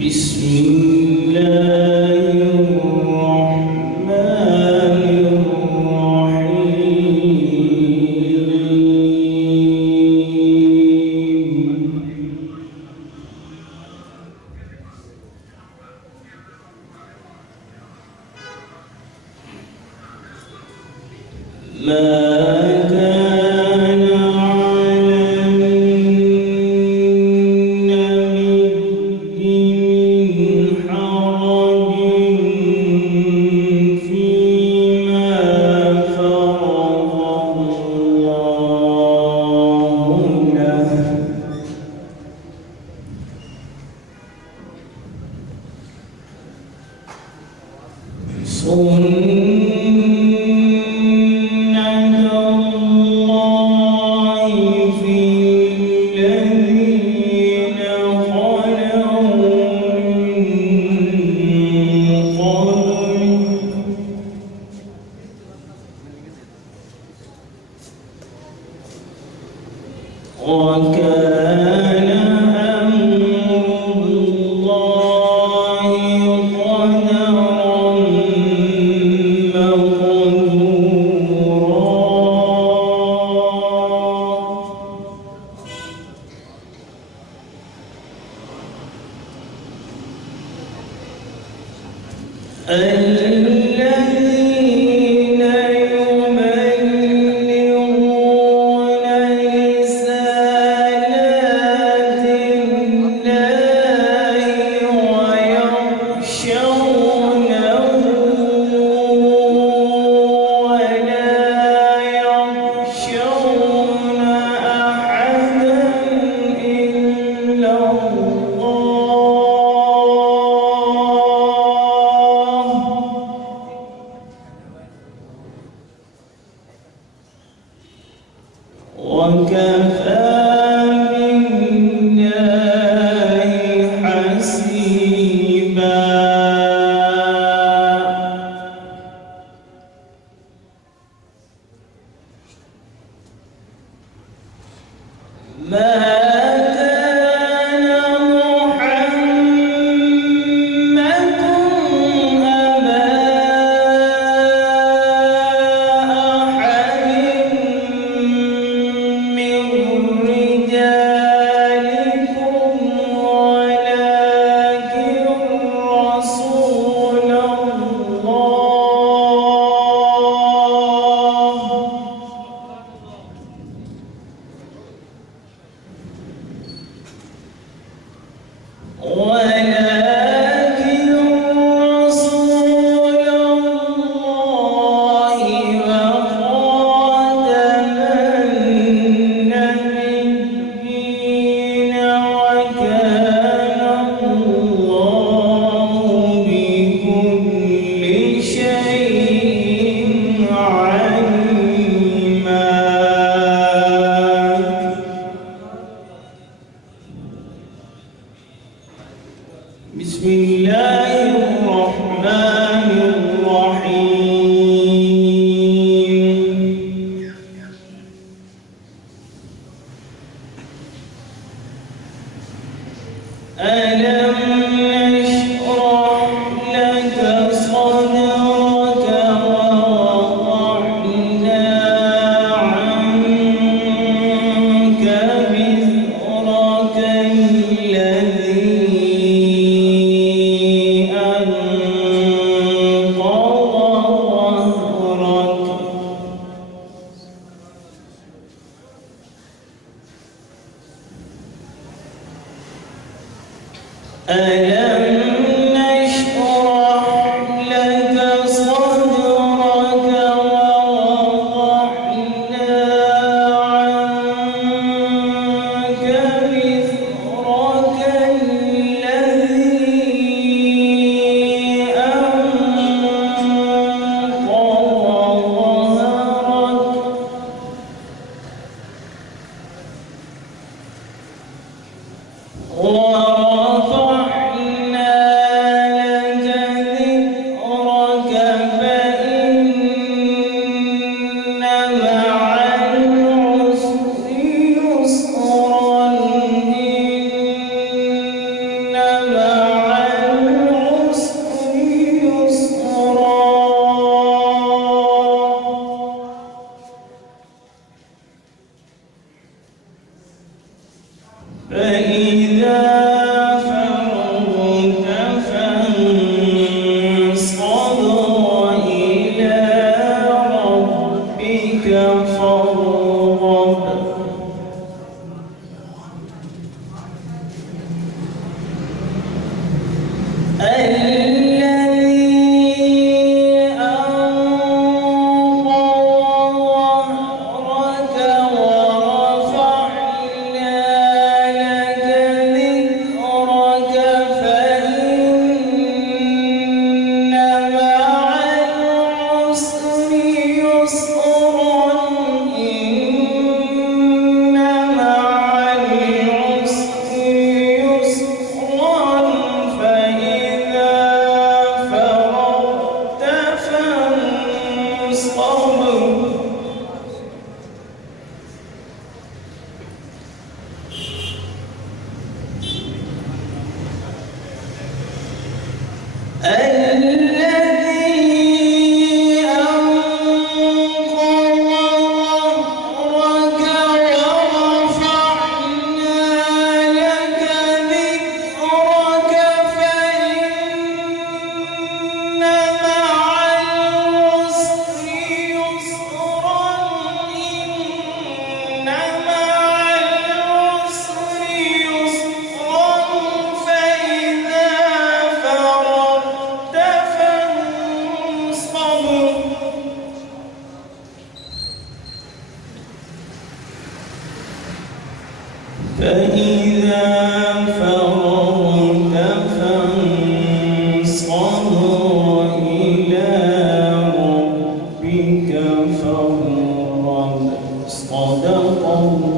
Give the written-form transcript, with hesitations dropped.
بسم الله الرحمن الرحيم ما كان على النبي من حرج فيما فرض الله له وكان أمر الله قدرا مقدورا الذين يبلغون رسالات الله ويخشونه ولا يخشون أحدا إلا وكفى بالله حسيبا ما كان محمد أبا أحد من رجالكم ولكن رسول الله وخاتم النبيين وكان الله بكل شيء عليما بسم الله الرحمن الرحيم ألم نشرح لك صدرك ووضعنا عنك وزرك الذي أنقض ظهرك ألم نشرح لك صدرك ووضعنا عنك وزرك الذي أنقض ظهرك ورفعنا مع فإذا فرغت فانصب وإلى ربك فارغب فإذا فرغت فانصب وإلى ربك فارغب. صدق الله.